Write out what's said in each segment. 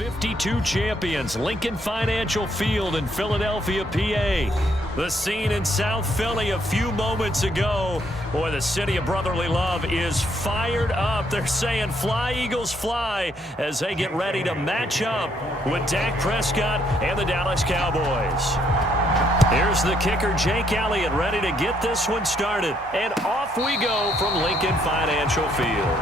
52 champions, Lincoln Financial Field in Philadelphia, PA. The scene in South Philly a few moments ago. Boy, the city of brotherly love is fired up. They're saying fly, Eagles, fly, as they get ready to match up with Dak Prescott and the Dallas Cowboys. Here's the kicker, Jake Elliott, ready to get this one started. And off we go from Lincoln Financial Field.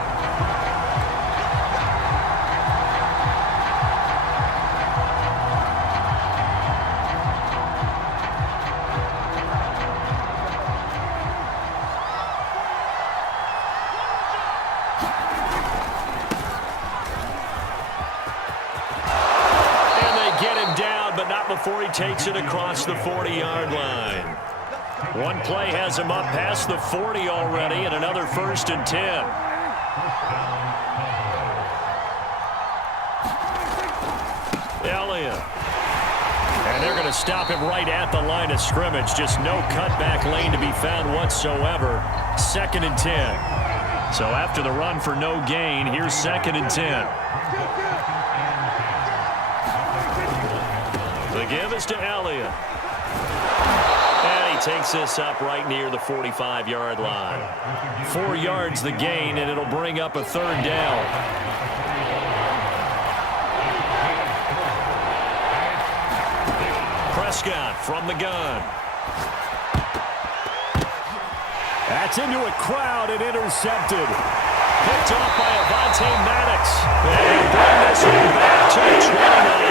Before he takes it across the 40-yard line. One play has him up past the 40 already, and another 1st and 10. Elliott. And they're going to stop him right at the line of scrimmage. Just no cutback lane to be found whatsoever. 2nd and 10. So after the run for no gain, here's 2nd and 10. The give is to Elliott. And he takes this up right near the 45-yard line. 4 yards the gain, and it'll bring up a 3rd down. Prescott from the gun. That's into a crowd and intercepted. Picked off by Avonte Maddox. And bring this one back to the 29.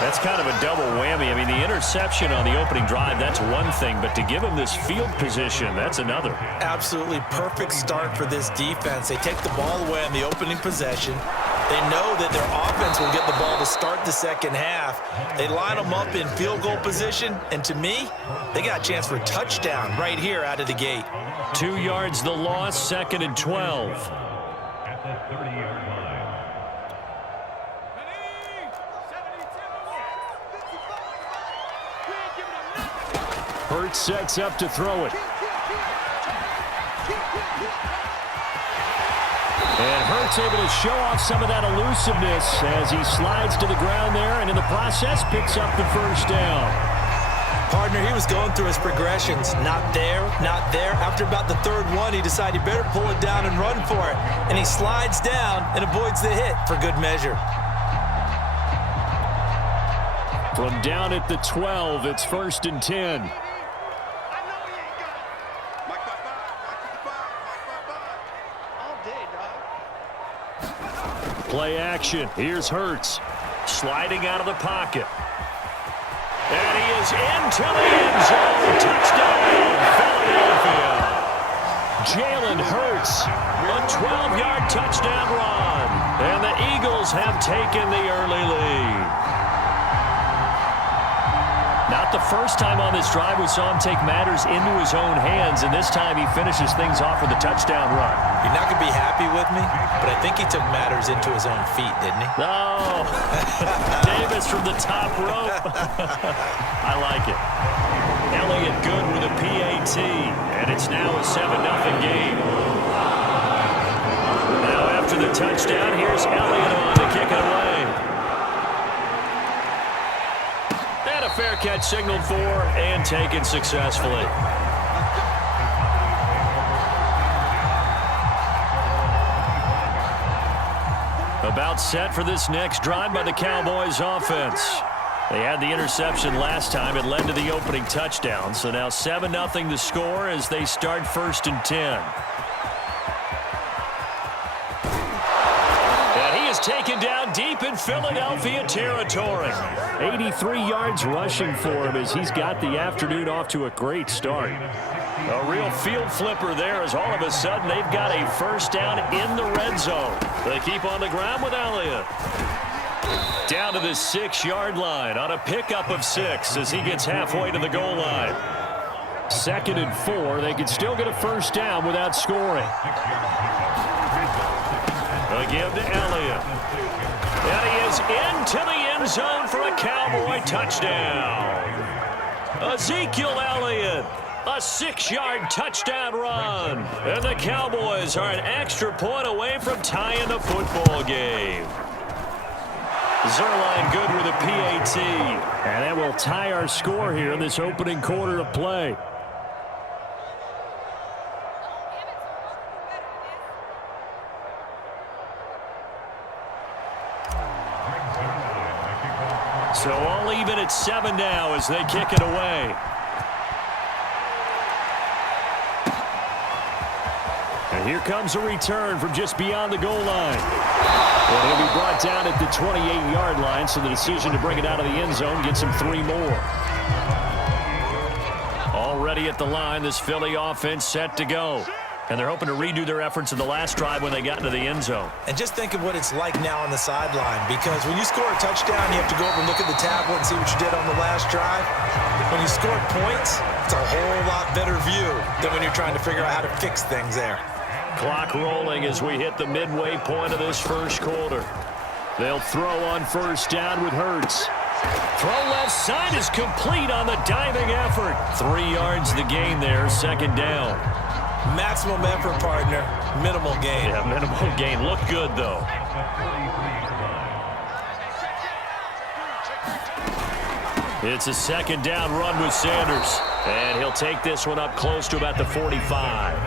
That's kind of a double whammy. I mean, the interception on the opening drive, that's one thing, but to give him this field position, that's another. Absolutely perfect start for this defense. They take the ball away on the opening possession. They know that their offense will get the ball to start the second half. They line them up in field goal position, and to me, they got a chance for a touchdown right here out of the gate. 2 yards the loss, 2nd and 12. At the 30-yard line. Hurts sets up to throw it. And Hurts able to show off some of that elusiveness as he slides to the ground there, and in the process picks up the 1st down. Partner, he was going through his progressions. Not there, not there. After about the 3rd one, he decided he better pull it down and run for it. And he slides down and avoids the hit for good measure. From down at the 12, it's 1st and 10. Play action. Here's Hurts. Sliding out of the pocket. And he is into the end zone. Touchdown, Philadelphia. Jalen Hurts, a 12-yard touchdown run. And the Eagles have taken the early lead. Not the first time on this drive we saw him take matters into his own hands, and this time he finishes things off with a touchdown run. You're not going to be happy with me, but I think he took matters into his own feet, didn't he? No. Davis from the top rope. I like it. Elliott good with a PAT, and it's now a 7-0 game. Now after the touchdown, here's Elliott on to kick it away. And a fair catch signaled for and taken successfully. About set for this next drive by the Cowboys offense. They had the interception last time. It led to the opening touchdown. So now 7-0 the score as they start 1st and 10. And he is taken down deep in Philadelphia territory. 83 yards rushing for him as he's got the afternoon off to a great start. A real field flipper there as all of a sudden they've got a 1st down in the red zone. They keep on the ground with Elliott. Down to the 6-yard line on a pickup of 6 as he gets halfway to the goal line. 2nd and 4. They can still get a 1st down without scoring. A give to Elliott. And he is into the end zone for a Cowboy touchdown. Ezekiel Elliott. A 6-yard touchdown run. And the Cowboys are an extra point away from tying the football game. Zerline good with a PAT. And that will tie our score here in this opening quarter of play. So all even at 7 now as they kick it away. And here comes a return from just beyond the goal line. Well, he'll be brought down at the 28-yard line, so the decision to bring it out of the end zone gets him 3 more. Already at the line, this Philly offense set to go. And they're hoping to redo their efforts in the last drive when they got into the end zone. And just think of what it's like now on the sideline, because when you score a touchdown, you have to go over and look at the tablet and see what you did on the last drive. When you score points, it's a whole lot better view than when you're trying to figure out how to fix things there. Clock rolling as we hit the midway point of this first quarter. They'll throw on first down with Hurts. Throw left side is complete on the diving effort. 3 yards the gain there, second down. Maximum effort, partner. Minimal gain. Yeah, minimal gain. Look good, though. It's a second down run with Sanders. And he'll take this one up close to about the 45.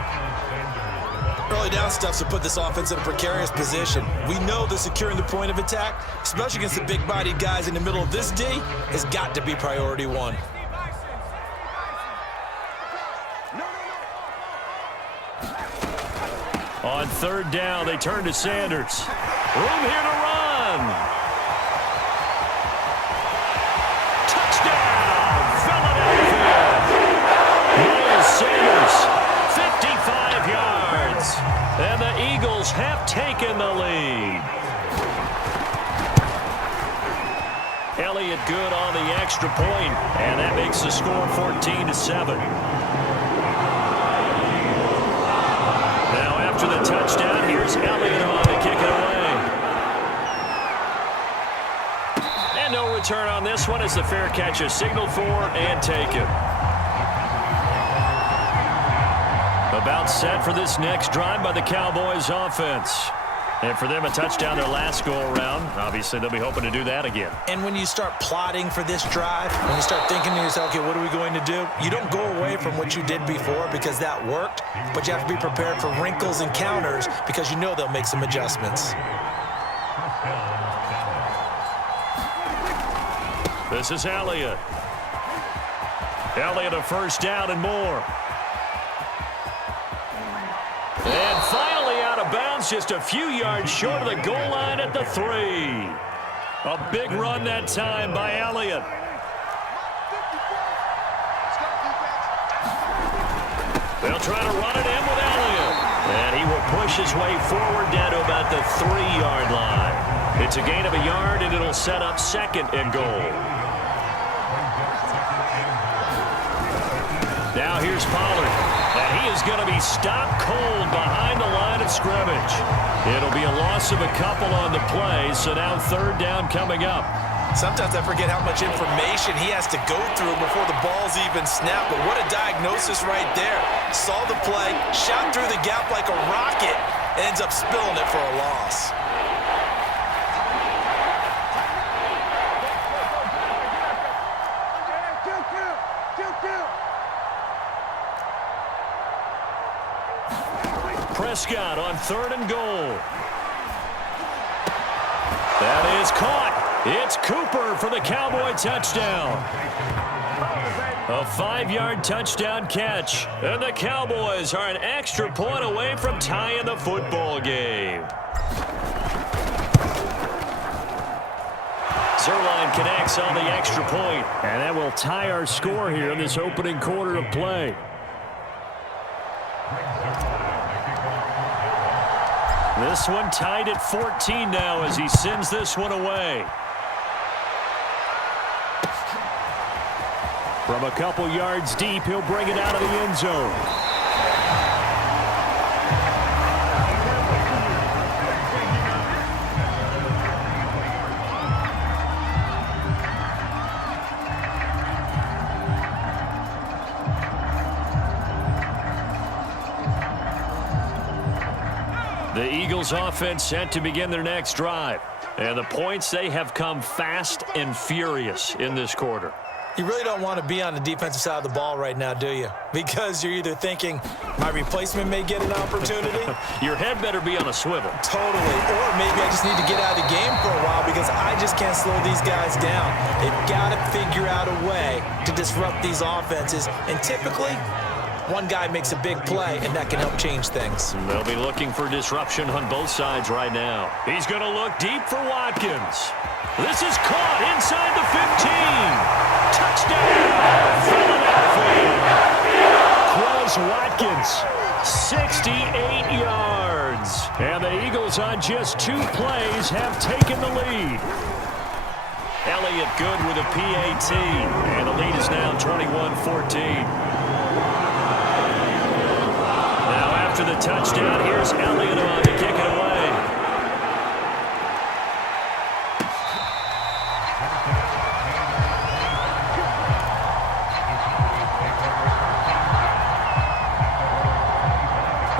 Early down stuff to put this offense in a precarious position. We know that securing the point of attack, especially against the big-bodied guys in the middle of this D, has got to be priority one. On third down, they turn to Sanders. Room here to run. Touchdown, Philadelphia. Miles Sanders, 55 yards. And the Eagles have taken the lead. Elliott good on the extra point, and that makes the score 14-7. After the touchdown, here's Elliott on to kick it away. And no return on this one as the fair catch is signaled for and taken. About set for this next drive by the Cowboys offense. And for them, a touchdown their last go-around. Obviously, they'll be hoping to do that again. And when you start plotting for this drive, when you start thinking to yourself, okay, what are we going to do? You don't go away from what you did before because that worked, but you have to be prepared for wrinkles and counters because you know they'll make some adjustments. This is Elliott. Elliott a first down and more. And finally out of bounds, just a few yards short of the goal line at the 3. A big run that time by Elliott. They'll try to run it in with Elliott. And he will push his way forward down to about the 3-yard line. It's a gain of a yard, and it'll set up second and goal. Now here's Pollard. And he is going to be stopped cold behind the line of scrimmage. It'll be a loss of a couple on the play, so now third down coming up. Sometimes I forget how much information he has to go through before the ball's even snapped, but what a diagnosis right there. Saw the play, shot through the gap like a rocket, ends up spilling it for a loss. Prescott on third and goal. That is caught. It's Cooper for the Cowboy touchdown. A 5-yard touchdown catch. And the Cowboys are an extra point away from tying the football game. Zerline connects on the extra point. And that will tie our score here in this opening quarter of play. This one tied at 14 now as he sends this one away. From a couple yards deep, he'll bring it out of the end zone. The Eagles offense set to begin their next drive. And the points, they have come fast and furious in this quarter. You really don't want to be on the defensive side of the ball right now, do you? Because you're either thinking, my replacement may get an opportunity. Your head better be on a swivel. Totally. Or maybe I just need to get out of the game for a while because I just can't slow these guys down. They've got to figure out a way to disrupt these offenses. And typically, one guy makes a big play, and that can help change things. They'll be looking for disruption on both sides right now. He's going to look deep for Watkins. This is caught inside the 15. Touchdown, Philadelphia. Quez Watkins, 68 yards. And the Eagles on just 2 plays have taken the lead. Elliott good with a PAT. And the lead is now 21-14. After the touchdown, here's Elliott on to kick it away.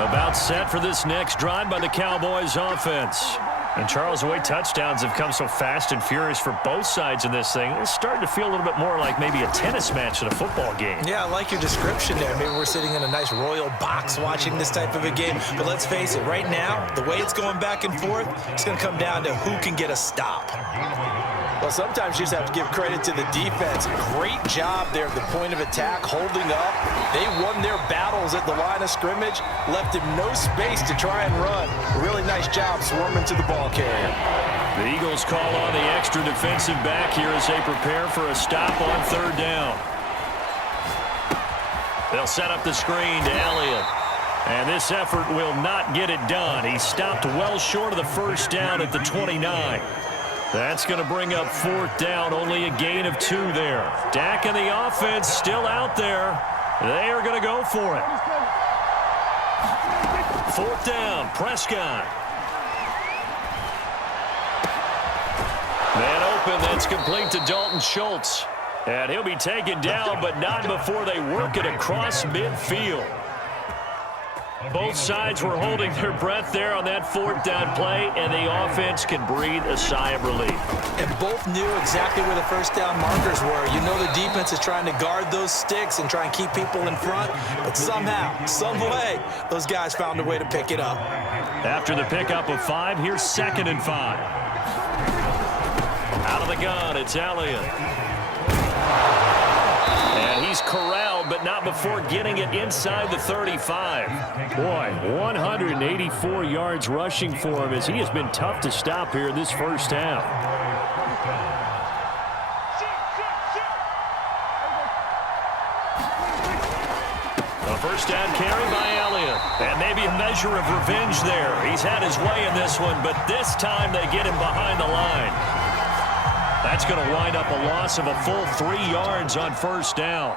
About set for this next drive by the Cowboys offense. And Charles, the way touchdowns have come so fast and furious for both sides in this thing, it's starting to feel a little bit more like maybe a tennis match in a football game. Yeah, I like your description there. Maybe we're sitting in a nice royal box watching this type of a game. But let's face it, right now, the way it's going back and forth, it's going to come down to who can get a stop. Well, sometimes you just have to give credit to the defense. Great job there at the point of attack, holding up. They won their battles at the line of scrimmage, left him no space to try and run. Really nice job swarming to the ball carrier. The Eagles call on the extra defensive back here as they prepare for a stop on 3rd down. They'll set up the screen to Elliott. And this effort will not get it done. He stopped well short of the 1st down at the 29. That's going to bring up 4th down, only a gain of 2 there. Dak and the offense still out there. They are going to go for it. 4th down, Prescott. Man open, that's complete to Dalton Schultz. And he'll be taken down, but not before they work it across midfield. Both sides were holding their breath there on that 4th down play, and the offense can breathe a sigh of relief. And both knew exactly where the 1st down markers were. You know the defense is trying to guard those sticks and try and keep people in front, but somehow, some way, those guys found a way to pick it up. After the pickup of 5, here's 2nd and 5. Out of the gun, it's Elliott. And he's corralled, but not before getting it inside the 35. Boy, 184 yards rushing for him as he has been tough to stop here in this 1st half. A 1st down carry by Elliott. And maybe a measure of revenge there. He's had his way in this one, but this time they get him behind the line. That's going to wind up a loss of a full 3 yards on 1st down.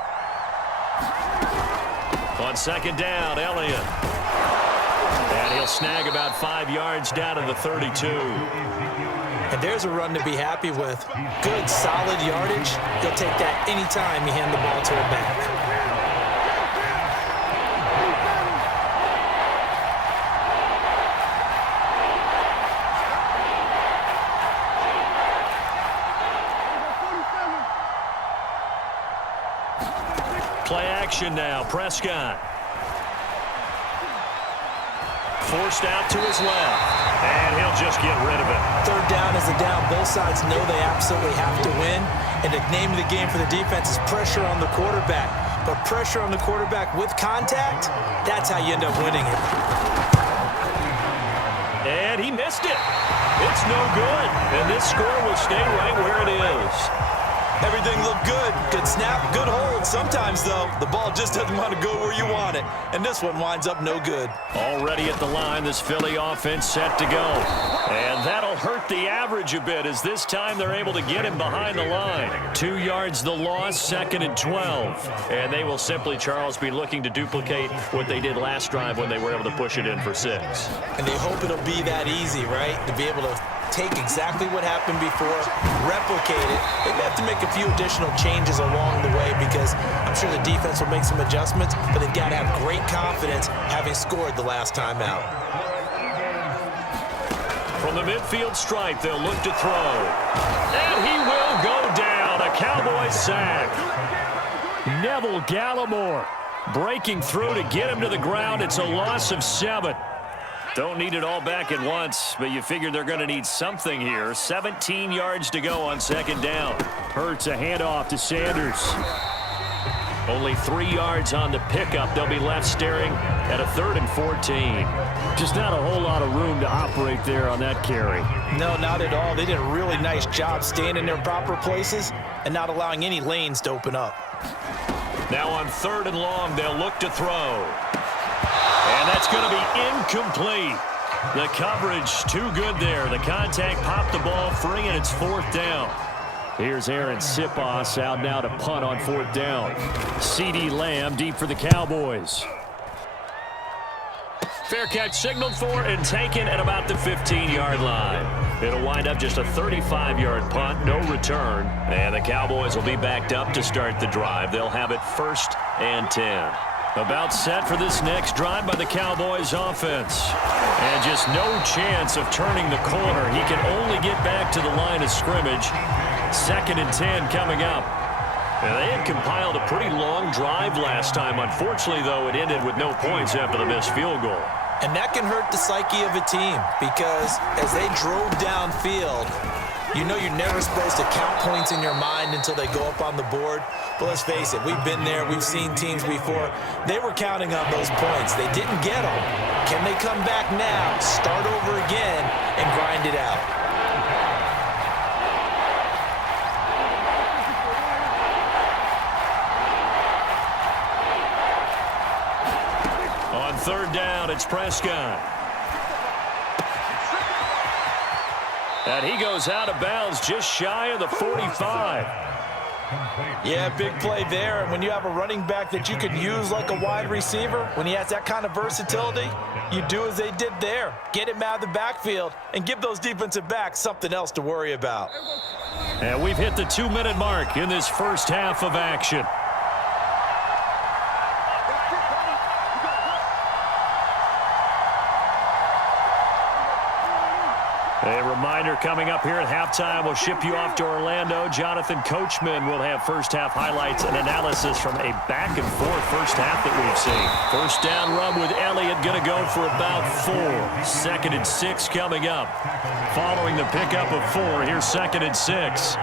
On 2nd down, Elliott. And he'll snag about 5 yards down to the 32. And there's a run to be happy with. Good, solid yardage. He'll take that anytime you hand the ball to a back. Play action now, Prescott. Forced out to his left, and he'll just get rid of it. 3rd down is a down. Both sides know they absolutely have to win, and the name of the game for the defense is pressure on the quarterback. But pressure on the quarterback with contact, that's how you end up winning it. And he missed it. It's no good, and this score will stay right where it is. Everything looked good. Good snap, good hold. Sometimes, though, the ball just doesn't want to go where you want it. And this one winds up no good. Already at the line, this Philly offense set to go. And that'll hurt the average a bit as this time they're able to get him behind the line. 2 yards the loss, 2nd and 12. And they will simply, Charles, be looking to duplicate what they did last drive when they were able to push it in for 6. And they hope it'll be that easy, right? To be able to take exactly what happened before, replicate it. They may have to make a few additional changes along the way because I'm sure the defense will make some adjustments, but they've got to have great confidence having scored the last time out. From the midfield stripe, they'll look to throw. And he will go down. A Cowboys sack. Neville Gallimore breaking through to get him to the ground. It's a loss of 7. Don't need it all back at once, but you figure they're going to need something here. 17 yards to go on second down. Hurts a handoff to Sanders. Only 3 yards on the pickup. They'll be left staring at a 3rd and 14. Just not a whole lot of room to operate there on that carry. No, not at all. They did a really nice job staying in their proper places and not allowing any lanes to open up. Now on 3rd and long, they'll look to throw. And that's going to be incomplete. The coverage too good there. The contact popped the ball free, and it's 4th down. Here's Aaron Sipos out now to punt on 4th down. CeeDee Lamb deep for the Cowboys. Fair catch signaled for and taken at about the 15-yard line. It'll wind up just a 35-yard punt, no return. And the Cowboys will be backed up to start the drive. They'll have it 1st and 10. About set for this next drive by the Cowboys offense. And just no chance of turning the corner. He can only get back to the line of scrimmage. 2nd and 10 coming up. And they had compiled a pretty long drive last time. Unfortunately, though, it ended with no points after the missed field goal. And that can hurt the psyche of a team because as they drove downfield, you know you're never supposed to count points in your mind until they go up on the board. But let's face it, we've been there. We've seen teams before. They were counting on those points. They didn't get them. Can they come back now, start over again, and grind it out? On 3rd down, it's Prescott. And he goes out of bounds just shy of the 45. Yeah, big play there. And when you have a running back that you could use like a wide receiver, when he has that kind of versatility, you do as they did there. Get him out of the backfield and give those defensive backs something else to worry about. And we've hit the 2-minute mark in this first half of action. A reminder coming up here at halftime, we'll ship you off to Orlando. Jonathan Coachman will have first-half highlights and analysis from a back-and-forth first half that we've seen. First down run with Elliott going to go for about 4. 2nd and 6 coming up. Following the pickup of 4, here's 2nd and 6.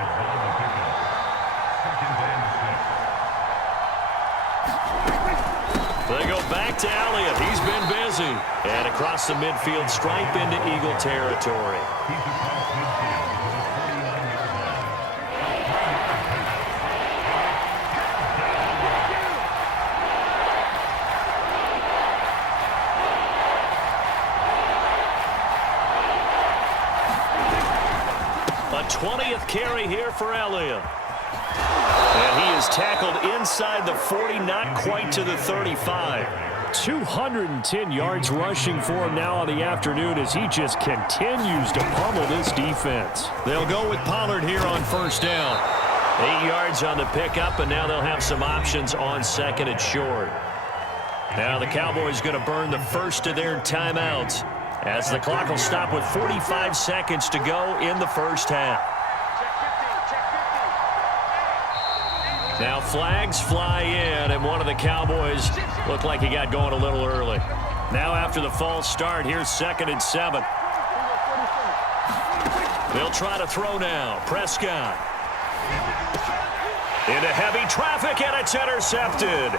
They go back to Elliott. He's been busy. And across the midfield stripe into Eagle territory. A 20th carry here for Elliott. And he is tackled inside the 40, not quite to the 35. 210 yards rushing for him now on the afternoon as he just continues to pummel this defense. They'll go with Pollard here on first down. 8 yards on the pickup, and now they'll have some options on 2nd and short. Now the Cowboys going to burn the first of their timeouts as the clock will stop with 45 seconds to go in the first half. Now flags fly in, and one of the Cowboys looked like he got going a little early. Now after the false start, here's 2nd and 7. They'll try to throw now. Prescott. Into heavy traffic, and it's intercepted.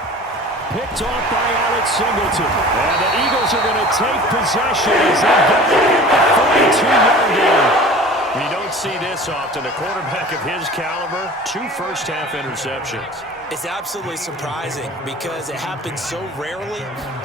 Picked off by Alex Singleton. And the Eagles are going to take possession as they get the 42-yard line. You don't see this often. A quarterback of his caliber, 2 first-half interceptions. It's absolutely surprising because it happens so rarely.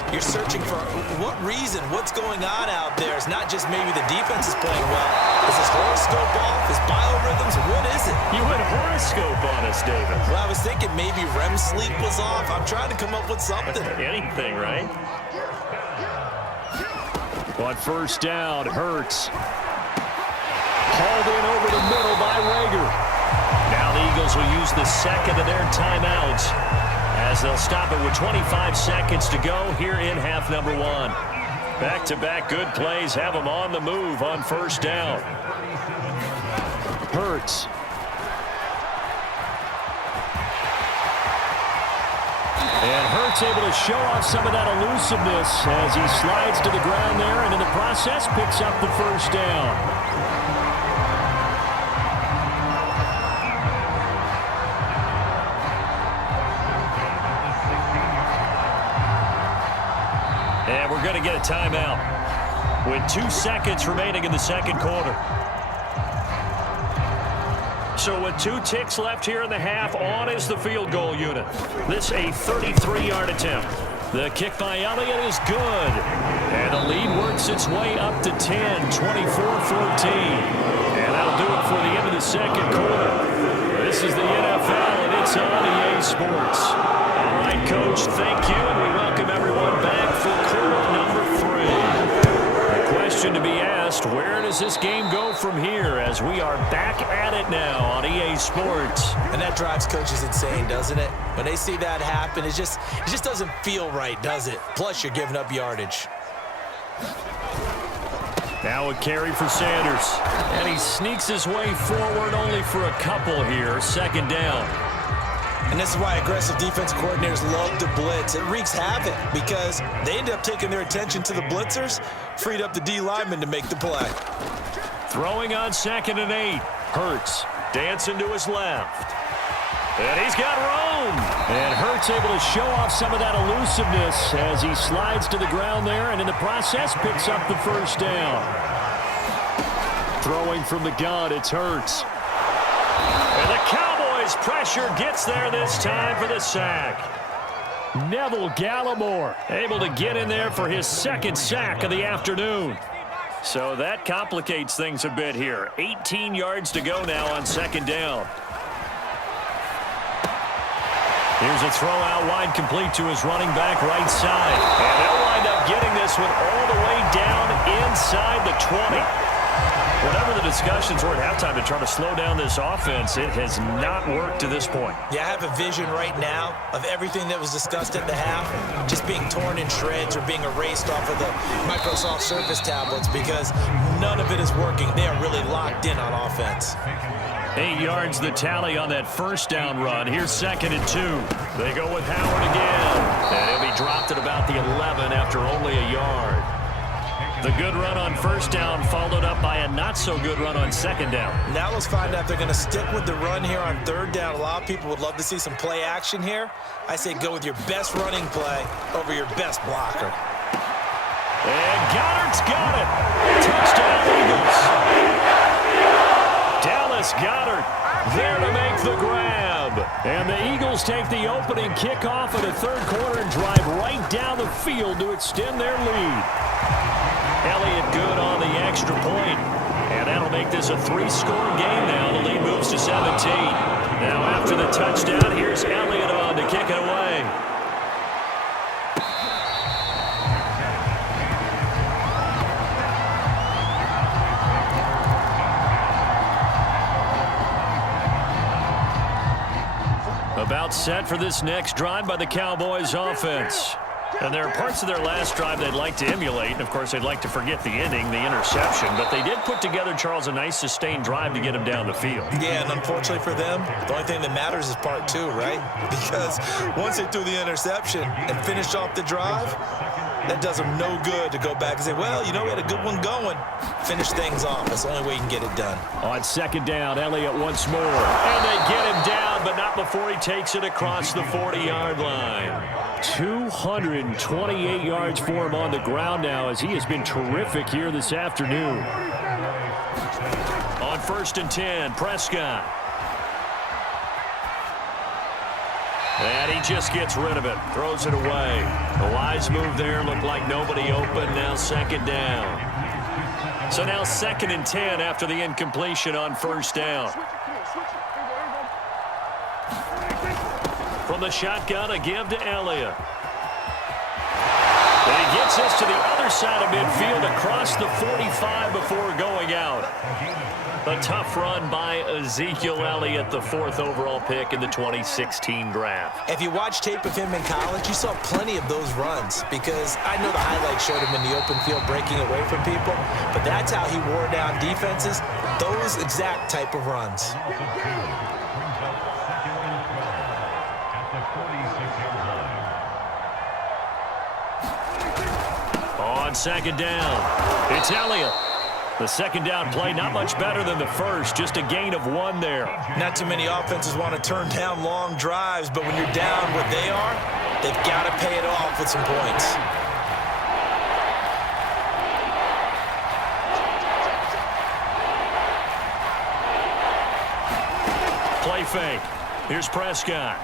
You're searching for what reason, what's going on out there. It's not just maybe the defense is playing well. Is his horoscope off? His biorhythms? What is it? You went horoscope on us, David. Well, I was thinking maybe REM sleep was off. I'm trying to come up with something. Anything, right? On first down, Hurts. Hauled in over the middle by Rager. Now the Eagles will use the second of their timeouts as they'll stop it with 25 seconds to go here in half number 1. Back-to-back good plays have him on the move on first down. Hurts. And Hurts able to show off some of that elusiveness as he slides to the ground there and in the process picks up the first down. And we're going to get a timeout with 2 seconds remaining in the second quarter. So with 2 ticks left here in the half, on is the field goal unit. This a 33-yard attempt. The kick by Elliott is good. And the lead works its way up to 10, 24-14. And that'll do it for the end of the second quarter. This is the NFL, and it's on EA Sports. All right, Coach, thank you, and we welcome everyone back for quarter number 3. The question to be asked, where does this game go from here as we are back at it now on EA Sports? And that drives coaches insane, doesn't it? When they see that happen, it just doesn't feel right, does it? Plus, you're giving up yardage. Now a carry for Sanders. And he sneaks his way forward only for a couple here. Second down. And this is why aggressive defensive coordinators love to blitz. It wreaks havoc because they end up taking their attention to the blitzers, freed up the D lineman to make the play. Throwing on 2nd and 8. Hurts dancing to his left. And he's got room. And Hurts able to show off some of that elusiveness as he slides to the ground there and in the process picks up the first down. Throwing from the gun, it's Hurts. And the Cowboys pressure gets there this time for the sack. Neville Gallimore able to get in there for his 2nd sack of the afternoon. So that complicates things a bit here. 18 yards to go now on 2nd down. Here's a throw out wide complete to his running back right side. And they'll wind up getting this one all the way down inside the 20. Whatever the discussions were at halftime to try to slow down this offense, it has not worked to this point. Yeah, I have a vision right now of everything that was discussed at the half just being torn in shreds or being erased off of the Microsoft Surface tablets because none of it is working. They are really locked in on offense. 8 yards the tally on that first down run. Here's 2nd and 2. They go with Howard again. And he'll be dropped at about the 11 after only a yard. The good run on first down followed up by a not-so-good run on 2nd down. Now let's find out if they're going to stick with the run here on 3rd down. A lot of people would love to see some play action here. I say go with your best running play over your best blocker. And Goddard's got it. Touchdown, Eagles. Dallas Goedert there to make the grab. And the Eagles take the opening kickoff of the 3rd quarter and drive right down the field to extend their lead. Elliott good on the extra point. And that'll make this a 3-score game now. The lead moves to 17. Now after the touchdown, here's Elliott on to kick it away. About set for this next drive by the Cowboys offense. And there are parts of their last drive they'd like to emulate. And, of course, they'd like to forget the inning, the interception. But they did put together, Charles, a nice sustained drive to get him down the field. Yeah, and unfortunately for them, the only thing that matters is part 2, right? Because once they threw the interception and finished off the drive, that does them no good to go back and say, well, you know, we had a good one going. Finish things off. That's the only way you can get it done. On 2nd down, Elliott once more. And they get him down, but not before he takes it across the 40-yard line. 228 yards for him on the ground now as he has been terrific here this afternoon. On 1st and 10, Prescott. And he just gets rid of it, throws it away. A wise move there, looked like nobody open, now 2nd down. So now 2nd and 10 after the incompletion on 1st down. From the shotgun, a give to Elliott. And he gets us to the other side of midfield across the 45 before going out. A tough run by Ezekiel Elliott, the 4th overall pick in the 2016 draft. If you watch tape of him in college, you saw plenty of those runs because I know the highlights showed him in the open field breaking away from people, but that's how he wore down defenses, those exact type of runs. On second down, it's Elliott. The second down play, not much better than the first, just a gain of 1 there. Not too many offenses want to turn down long drives, but when you're down what they are, they've got to pay it off with some points. Play fake. Here's Prescott.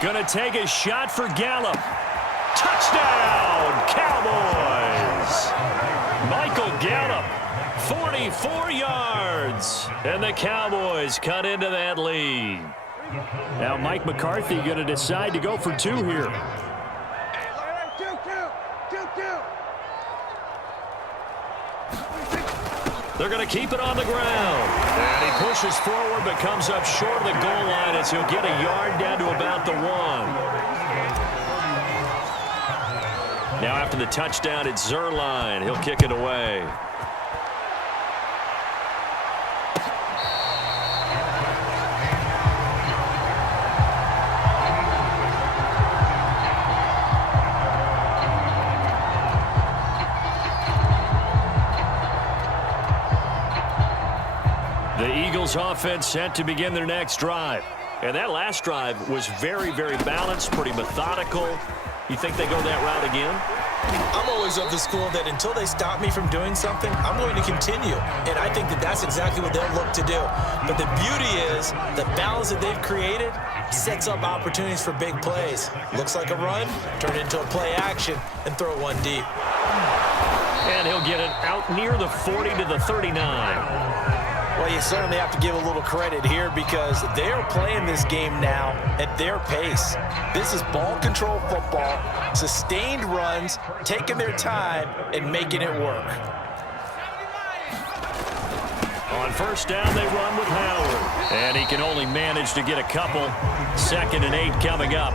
Gonna take a shot for Gallup. Touchdown, Cowboys! Michael Gallup, 44 yards. And the Cowboys cut into that lead. Now Mike McCarthy going to decide to go for 2 here. They're going to keep it on the ground. And he pushes forward but comes up short of the goal line as he'll get a yard down to about the 1. Now after the touchdown, it's Zerline. He'll kick it away. The Eagles offense set to begin their next drive. And that last drive was very, very balanced, pretty methodical. You think they go that route again? I'm always of the school that until they stop me from doing something, I'm going to continue. And I think that that's exactly what they'll look to do. But the beauty is the balance that they've created sets up opportunities for big plays. Looks like a run, turn it into a play action, and throw one deep. And he'll get it out near the 40 to the 39. Well, you certainly have to give a little credit here because they're playing this game now at their pace. This is ball control football, sustained runs, taking their time and making it work. On first down, they run with Howard. And he can only manage to get a couple. 2nd and 8 coming up.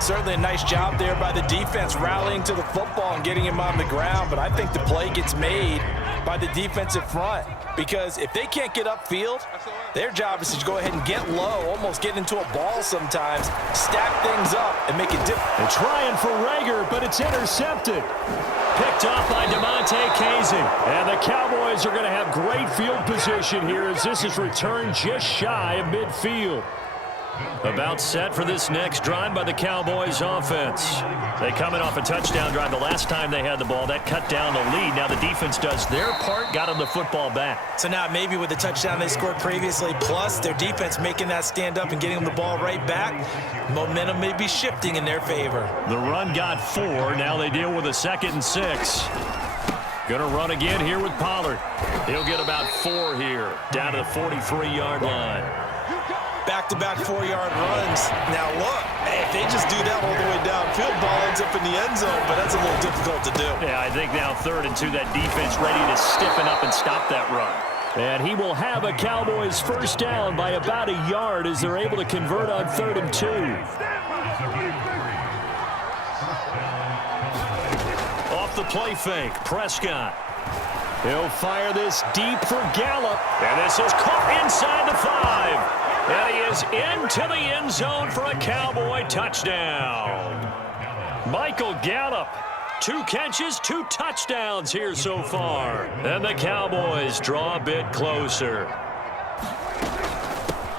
Certainly a nice job there by the defense rallying to the football and getting him on the ground, but I think the play gets made by the defensive front because if they can't get upfield, their job is to go ahead and get low, almost get into a ball sometimes, stack things up, and make it different. They're trying for Rager, but it's intercepted. Picked off by DeMonte Casey. And the Cowboys are going to have great field position here as this is returned just shy of midfield. About set for this next drive by the Cowboys offense. They come in off a touchdown drive the last time they had the ball. That cut down the lead. Now the defense does their part, got them the football back. So now maybe with the touchdown they scored previously, plus their defense making that stand up and getting them the ball right back, momentum may be shifting in their favor. The run got 4. Now they deal with a 2nd and 6. Gonna run again here with Pollard. He'll get about 4 here, down to the 43-yard line. Back-to-back 4-yard runs. Now look, if they just do that all the way downfield, ball ends up in the end zone, but that's a little difficult to do. Yeah, I think now 3rd and 2, that defense ready to stiffen up and stop that run. And he will have a Cowboys first down by about a yard as they're able to convert on 3rd and 2. Off the play fake, Prescott. He'll fire this deep for Gallup. And this is caught inside the 5. And he is into the end zone for a Cowboy touchdown. Michael Gallup, 2 catches, 2 touchdowns here so far. And the Cowboys draw a bit closer.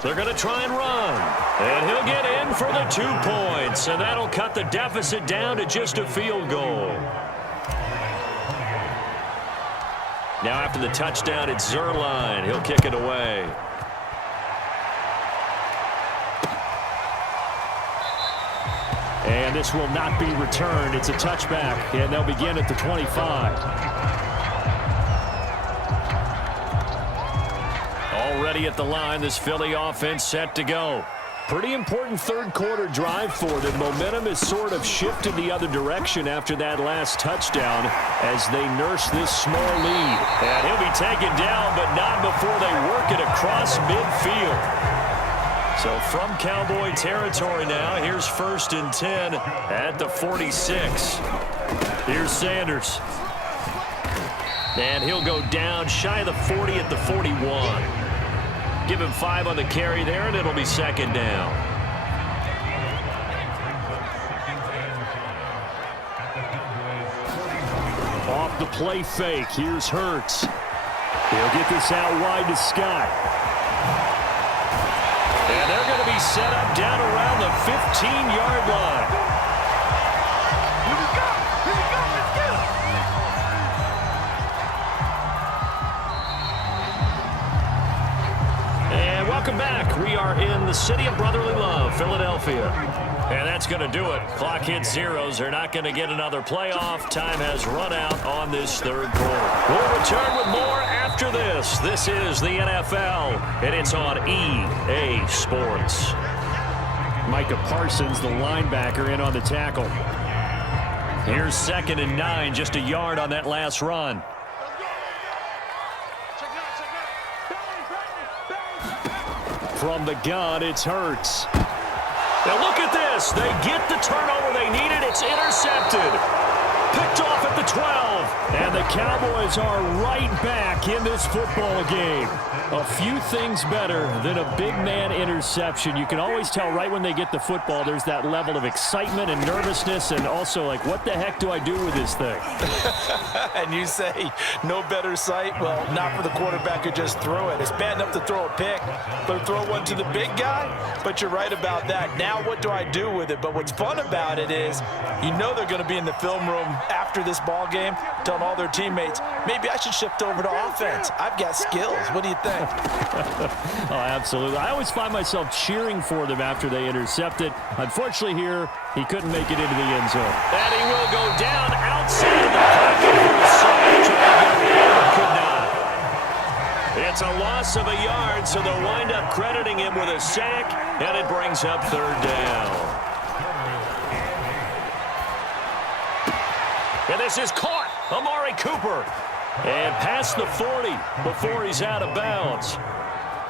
They're going to try and run. And he'll get in for the 2 points. And that'll cut the deficit down to just a field goal. Now after the touchdown, it's Zerline. He'll kick it away. And this will not be returned. It's a touchback, and they'll begin at the 25. Already at the line, this Philly offense set to go. Pretty important third-quarter drive for them. Momentum has sort of shifted the other direction after that last touchdown as they nurse this small lead. And he'll be taken down, but not before they work it across midfield. So from Cowboy territory now, here's 1st and 10 at the 46. Here's Sanders. And he'll go down shy of the 40 at the 41. Give him 5 on the carry there, and it'll be 2nd down. Off the play fake, here's Hurts. He'll get this out wide to Scott. And they're going to be set up down around the 15-yard line. Welcome back. We are in the city of brotherly love, Philadelphia. And that's going to do it. Clock hits zeros. They're not going to get another playoff. Time has run out on this 3rd quarter. We'll return with more after this. This is the NFL, and it's on EA Sports. Micah Parsons, the linebacker, in on the tackle. Here's 2nd and 9, just a yard on that last run. From the gun, it's Hurts. Now look at this. They get the turnover they needed. It's intercepted. Picked off at the 12. And the Cowboys are right back in this football game. A few things better than a big man interception. You can always tell right when they get the football, there's that level of excitement and nervousness and also like, what the heck do I do with this thing? And you say, no better sight? Well, not for the quarterback who just threw it. It's bad enough to throw a pick, but throw one to the big guy? But you're right about that. Now what do I do with it? But what's fun about it is, you know they're going to be in the film room after this ball game telling all their teammates, maybe I should shift over to offense. I've got skills. What do you think? Oh, absolutely. I always find myself cheering for them after they intercept it. Unfortunately here, he couldn't make it into the end zone. And he will go down outside of the pocket for the sack. Could not. It's a loss of a yard, so they'll wind up crediting him with a sack, and it brings up 3rd down. And this is caught. Amari Cooper. And past the 40 before he's out of bounds.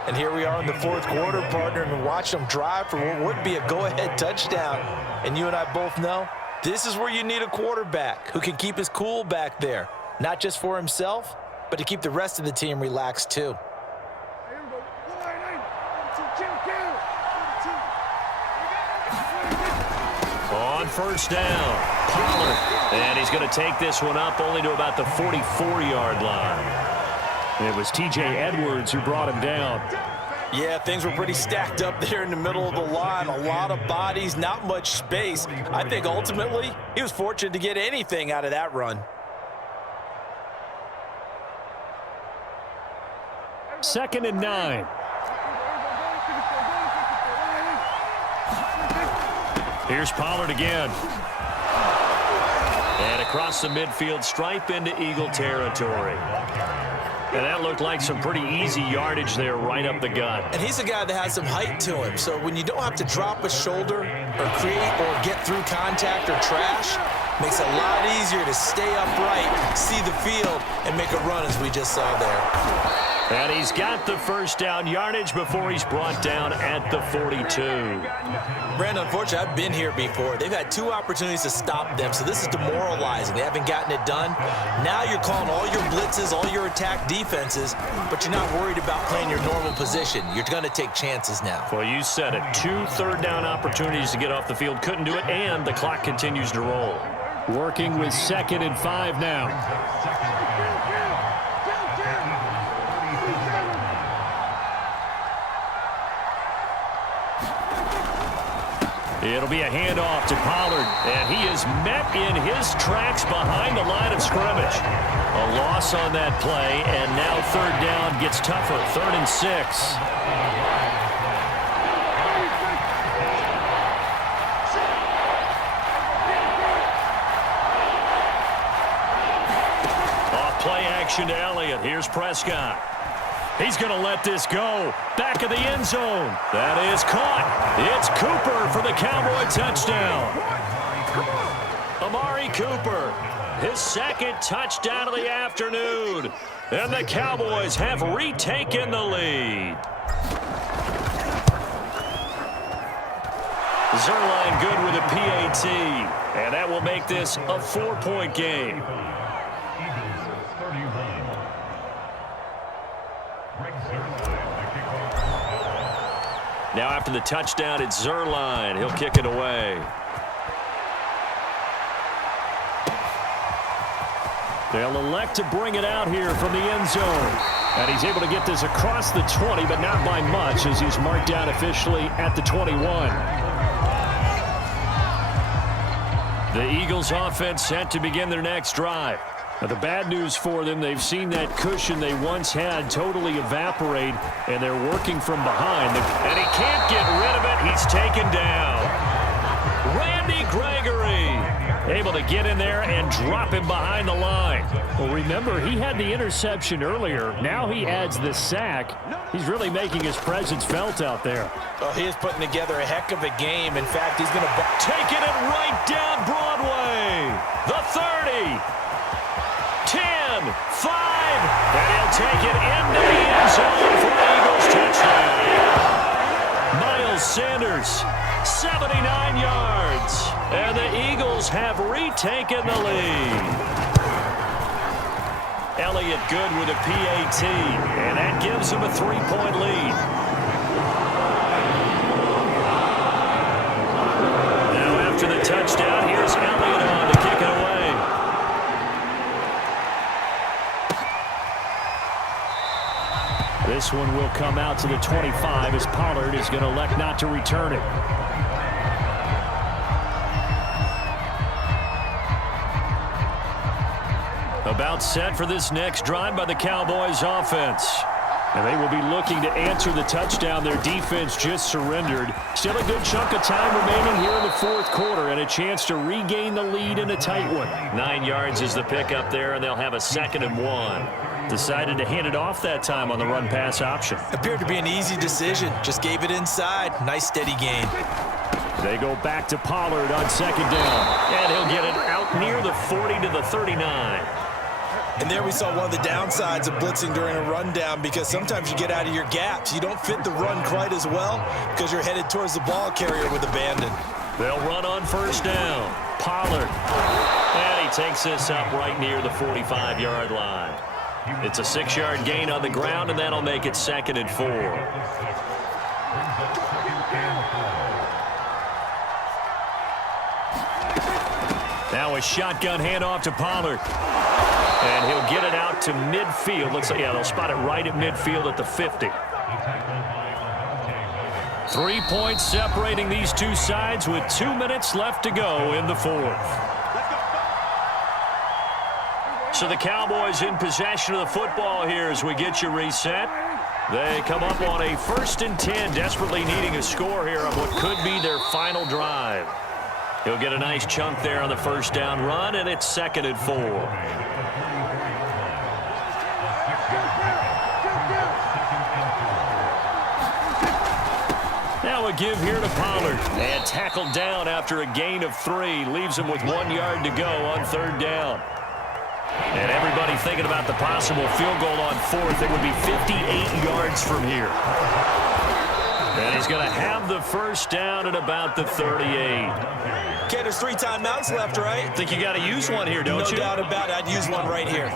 And here we are in the 4th quarter, partner, and watch them drive for what would be a go-ahead touchdown. And you and I both know this is where you need a quarterback who can keep his cool back there. Not just for himself, but to keep the rest of the team relaxed too. On 1st down, Pollard. And he's going to take this one up only to about the 44-yard line. It was T.J. Edwards who brought him down. Yeah, things were pretty stacked up there in the middle of the line. A lot of bodies, not much space. I think ultimately he was fortunate to get anything out of that run. 2nd and 9. Here's Pollard again. And across the midfield stripe into Eagle territory. And that looked like some pretty easy yardage there right up the gut. And he's a guy that has some height to him. So when you don't have to drop a shoulder or create or get through contact or trash, makes it a lot easier to stay upright, see the field, and make a run as we just saw there. And he's got the 1st down yardage before he's brought down at the 42. Brandon, unfortunately, I've been here before. They've had 2 opportunities to stop them, so this is demoralizing. They haven't gotten it done. Now you're calling all your blitzes, all your attack defenses, but you're not worried about playing your normal position. You're going to take chances now. Well, you said it. 2 3rd down opportunities to get off the field. Couldn't do it, and the clock continues to roll. Working with 2nd and 5 now. It'll be a handoff to Pollard, and he is met in his tracks behind the line of scrimmage. A loss on that play, and now 3rd down gets tougher, 3rd and 6. Off play action to Elliott. Here's Prescott. He's going to let this go. Back of the end zone. That is caught. It's Cooper for the Cowboy touchdown. Amari Cooper, his second touchdown of the afternoon. And the Cowboys have retaken the lead. Zerline good with a PAT. And that will make this a 4-point game. Now after the touchdown, it's Zerline. He'll kick it away. They'll elect to bring it out here from the end zone. And he's able to get this across the 20, but not by much, as he's marked down officially at the 21. The Eagles offense set to begin their next drive. Now, the bad news for them, they've seen that cushion they once had totally evaporate, and they're working from behind. And he can't get rid of it. He's taken down. Randy Gregory able to get in there and drop him behind the line. Well, remember, he had the interception earlier. Now he adds the sack. He's really making his presence felt out there. Oh, he is putting together a heck of a game. In fact, he's going to... Taking it right down Broadway. The 30. 10, 5, and he'll take it into the end zone for the Eagles touchdown. Miles Sanders, 79 yards, and the Eagles have retaken the lead. Elliott good with a PAT, and that gives him a 3-point lead. Now after the touchdown, here's Elliott on to kick it away. This one will come out to the 25 as Pollard is going to elect not to return it. About set for this next drive by the Cowboys offense. And they will be looking to answer the touchdown their defense just surrendered. Still a good chunk of time remaining here in the fourth quarter and a chance to regain the lead in a tight one. 9 yards is the pickup there, and they'll have a 2nd and 1. Decided to hand it off that time on the run-pass option. Appeared to be an easy decision. Just gave it inside. Nice steady gain. They go back to Pollard on 2nd down. And he'll get it out near the 40 to the 39. And there we saw one of the downsides of blitzing during a rundown, because sometimes you get out of your gaps. You don't fit the run quite as well because you're headed towards the ball carrier with abandon. They'll run on 1st down. Pollard. And he takes this up right near the 45-yard line. It's a 6-yard gain on the ground, and that'll make it 2nd and 4. Now a shotgun handoff to Pollard. And he'll get it out to midfield. Looks like, yeah, they'll spot it right at midfield at the 50. 3 points separating these two sides with 2 minutes left to go in the fourth. So the Cowboys in possession of the football here as we get you reset. They come up on a 1st and 10, desperately needing a score here on what could be their final drive. He'll get a nice chunk there on the 1st down run, and it's 2nd and 4. Now a give here to Pollard. And tackled down after a gain of 3. Leaves him with 1 yard to go on 3rd down. And everybody thinking about the possible field goal on 4th. It would be 58 yards from here. And he's going to have the 1st down at about the 38. Okay, there's 3 timeouts left, right? Think you got to use one here, don't you? No doubt about it. I'd use one right here.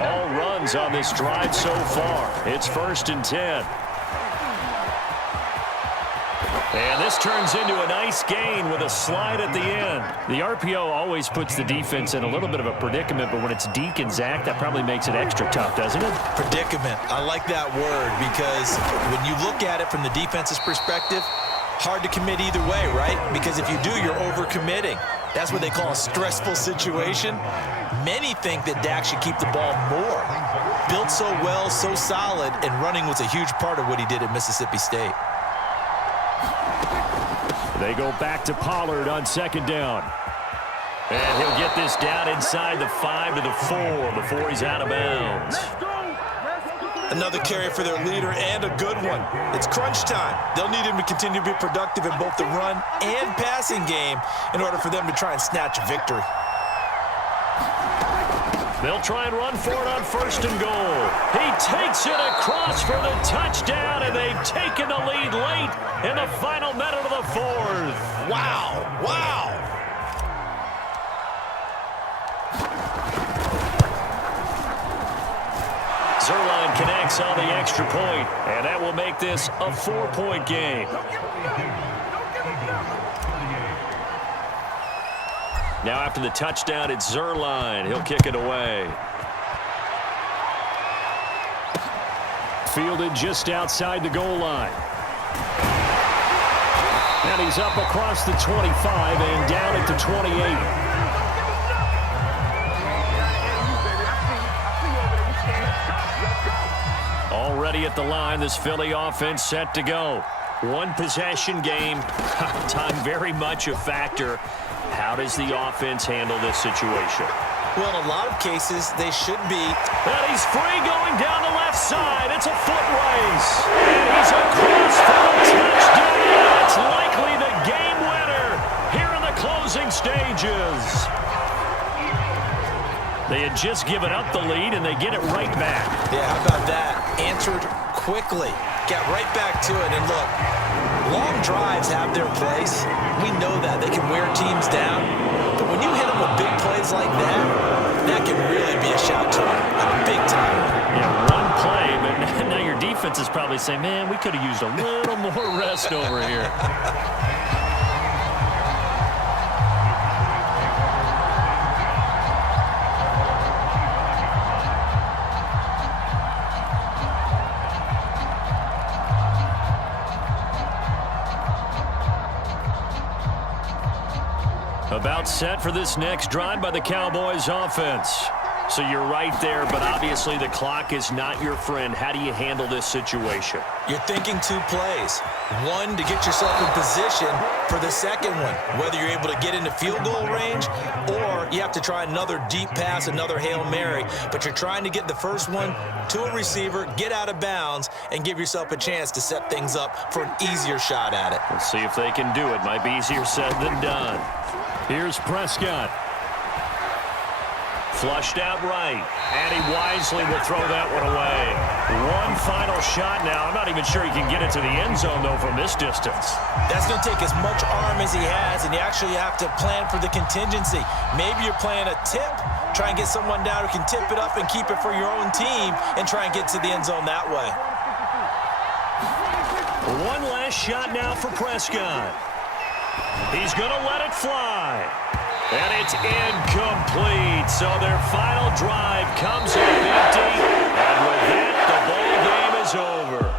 All runs on this drive so far. It's 1st and 10. And this turns into a nice gain with a slide at the end. The RPO always puts the defense in a little bit of a predicament, but when it's Deke and Zach, that probably makes it extra tough, doesn't it? Predicament. I like that word, because when you look at it from the defense's perspective, hard to commit either way, right? Because if you do, you're overcommitting. That's what they call a stressful situation. Many think that Dak should keep the ball more. Built so well, so solid, and running was a huge part of what he did at Mississippi State. They go back to Pollard on 2nd down. And he'll get this down inside the 5 to the 4 before he's out of bounds. Another carry for their leader and a good one. It's crunch time. They'll need him to continue to be productive in both the run and passing game in order for them to try and snatch a victory. They'll try and run for it on 1st and goal. He takes it across for the touchdown, and they've taken the lead late in the final minute of the 4th. Wow, wow. Zerline connects on the extra point, and that will make this a 4-point game. Now after the touchdown, it's Zerline. He'll kick it away. Fielded just outside the goal line. And he's up across the 25 and down at the 28. Already at the line, this Philly offense set to go. One possession game. Time very much a factor. How does the offense handle this situation? Well, in a lot of cases, they should be. And he's free going down the left side. It's a foot race. And he's across for a touchdown. It's likely the game winner here in the closing stages. They had just given up the lead, and they get it right back. Yeah, how about that? Answered quickly. Got right back to it. And look, long drives have their place. We know that. They can wear teams down. But when you hit them with big plays like that, that can really be a shout to them. Like big time. Yeah, one play, but now your defense is probably saying, man, we could have used a little more rest over here. About set for this next drive by the Cowboys offense. So you're right there, but obviously the clock is not your friend. How do you handle this situation? You're thinking 2 plays. One, to get yourself in position for the second one, whether you're able to get into field goal range or you have to try another deep pass, another Hail Mary. But you're trying to get the first one to a receiver, get out of bounds, and give yourself a chance to set things up for an easier shot at it. Let's see if they can do it. Might be easier said than done. Here's Prescott. Flushed out right, and he wisely will throw that one away. One final shot now. I'm not even sure he can get it to the end zone, though, from this distance. That's going to take as much arm as he has, and you actually have to plan for the contingency. Maybe you're playing a tip. Try and get someone down who can tip it up and keep it for your own team and try and get to the end zone that way. One last shot now for Prescott. He's going to let it fly. And it's incomplete. So their final drive comes up empty. And with that, the ball game is over.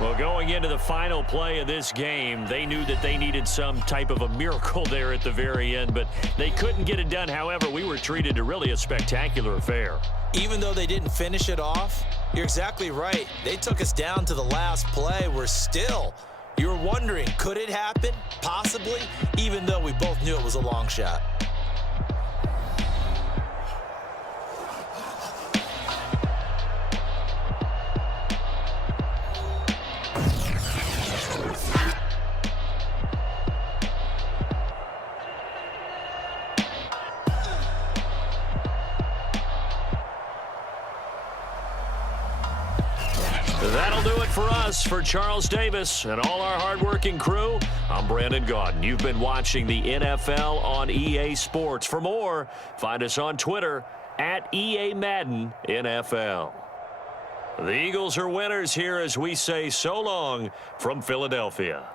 Well, going into the final play of this game, they knew that they needed some type of a miracle there at the very end, but they couldn't get it done. However, we were treated to really a spectacular affair. Even though they didn't finish it off, you're exactly right. They took us down to the last play. We're still... You're wondering, could it happen? Possibly, even though we both knew it was a long shot. That'll do it for us. For Charles Davis and all our hardworking crew, I'm Brandon Gaudin. You've been watching the NFL on EA Sports. For more, find us on Twitter at EA Madden NFL. The Eagles are winners here as we say so long from Philadelphia.